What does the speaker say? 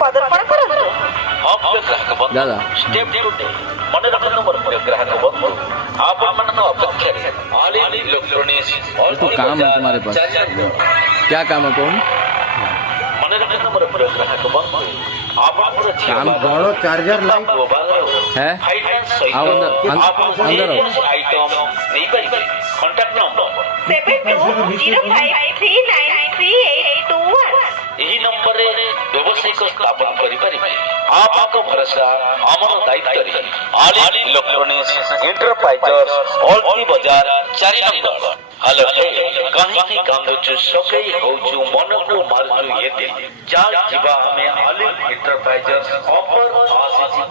पदार्पण करନ୍ତୁ। आपल्या ग्राहक बंधू दादा. स्टेप टू डे मने रखନ୍ତୁ ମୋର ପ୍ରିୟ ଗ୍ରାହକ ବନ୍ଧୁ ଆପଣମାନଙ୍କ ଅପେକ୍ଷାରେ ऑल इलेक्ट्रॉनिक्स और तो काम है तुम्हारे पास। क्या काम है कौन मने रखନ୍ତୁ ମୋର ପ୍ରିୟ ଗ୍ରାହକ ବନ୍ଧୁ ଆପଣଙ୍କର काम ବଡ଼ ଚାର୍ଜର ଲାଇଟ୍ है फाइनान्स आओ अंदर अंदर आओ। आइटम नहीं पाइबे कांटेक्ट नंबर 7205393821 ଏହି ନମ୍ବରରେ ବ୍ୟବସାୟିକ ସ୍ଥାପନ କରିପାରିବେ। ଆପଣଙ୍କ ଭରସା ଆମର ଦାୟିତ୍ୱରେ ऑल इलेक्ट्रॉनिक्स एंटरप्राइजर्स ऑल्टी बाजार 4 नंबर। हेलो कहीं कांदुचु सकेई होचु मनकु मारचु येते चाल जीवा हमें ऑल एंटरप्राइजर्स ऑफर आसीची